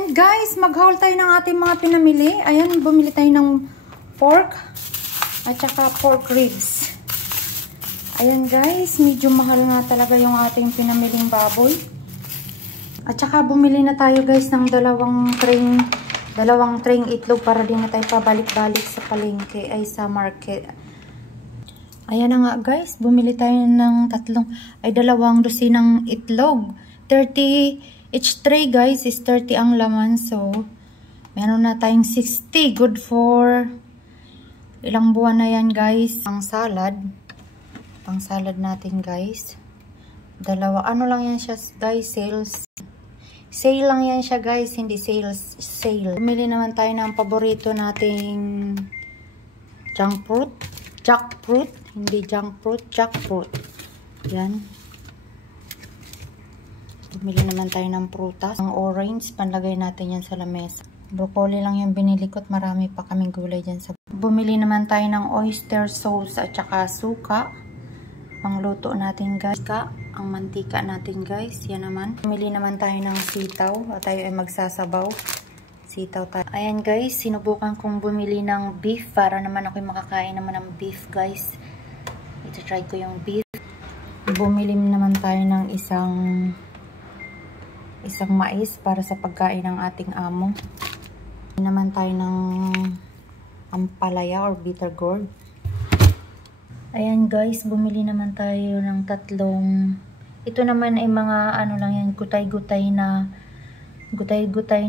Ayan guys, mag-haul tayo ng ating mga pinamili. Ayan, bumili tayo ng pork at saka pork ribs. Ayan guys, medyo mahal nga talaga yung ating pinamiling baboy. At saka bumili na tayo guys ng dalawang tray itlog para din na tayo pabalik-balik sa palengke ay sa market. Ayan na nga guys, bumili tayo ng dalawang dosinang itlog. 30 each tray guys is 30 ang laman. So, meron na tayong 60. Good for ilang buwan na yan guys. Pang salad natin guys. Dalawa. Ano lang yan siya guys? Sale lang yan siya guys. Hindi sale. Bumili naman tayo ng paborito nating jackfruit. Hindi junk fruit, jackfruit. Yan. Bumili naman tayo ng prutas. Ang orange, panlagay natin yan sa lamesa. Broccoli lang yung binili ko at marami pa kaming gulay dyan sa... Bumili naman tayo ng oyster sauce at saka suka. Pangluto natin guys. Ang mantika natin guys. Yan naman. Bumili naman tayo ng sitaw at tayo ay magsasabaw. Sitaw tayo. Ayan guys, sinubukan kong bumili ng beef para naman ako makakain naman ng beef guys. Ito try ko yung beef. Bumili naman tayo ng isang mais para sa pagkain ng ating amo. Bumili naman tayo ng ampalaya or bitter gourd. Ayan guys, bumili naman tayo ng tatlong. Ito naman ay mga ano lang yan, gutay-gutay na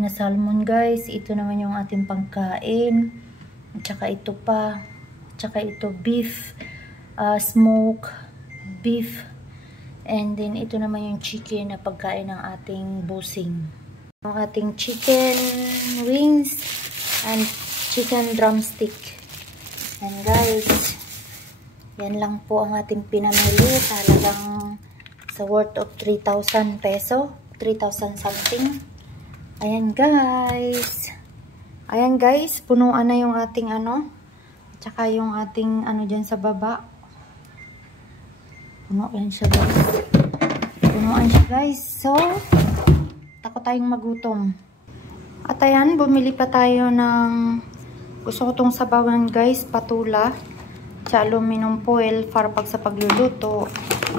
salmon guys. Ito naman yung ating pagkain. At saka ito pa. At saka ito beef. Smoke beef. And then ito naman yung chicken na pagkain ng ating busing. Ang ating chicken wings and chicken drumstick. And guys, yan lang po ang ating pinamili. Talagang sa worth of 3,000 peso. 3,000 something. Ayan guys. Ayan guys, punuan na yung ating ano. At saka yung ating ano dyan sa baba. Punuan siya guys. So, takot tayong magutom. At ayan, bumili pa tayo ng gusto ko itong sabawan guys, patula. At aluminum foil para pag sa pagluluto.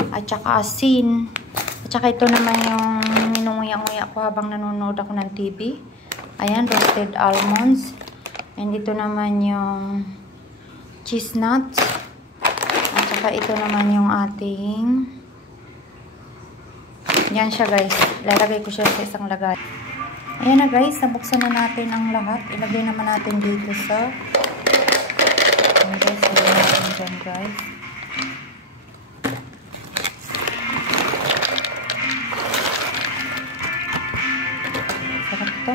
At saka asin. At saka ito naman yung ninunguya-nguya ko habang nanonood ako ng TV. Ayan, roasted almonds. And ito naman yung cheese nuts. At saka ito naman yung ating... Yan siya guys. Lalagay ko siya sa isang lagay. Ayan na guys. Nabuksan na natin ang lahat. Ilagay naman natin dito sa... Ayan guys. Ilagay natin dyan guys. Sarap to.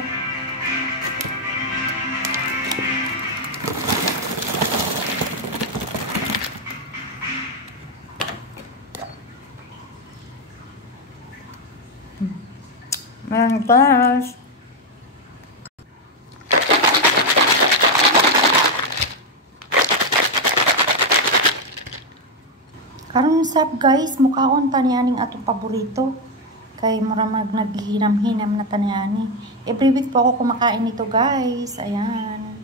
My gosh. Karon sab guys, mukhaon tanianing atong paborito. Kay maramag naghihinam-hinam na taniani. Every week po ako kumakain nito guys. Ayan.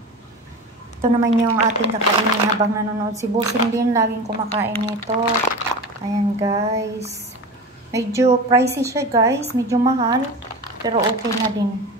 Ito naman yung ating kakainin habang nanonood. Si Busing din laging kumakain nito. Ayan guys. Medyo pricey siya guys. Medyo mahal. Pero okay na din.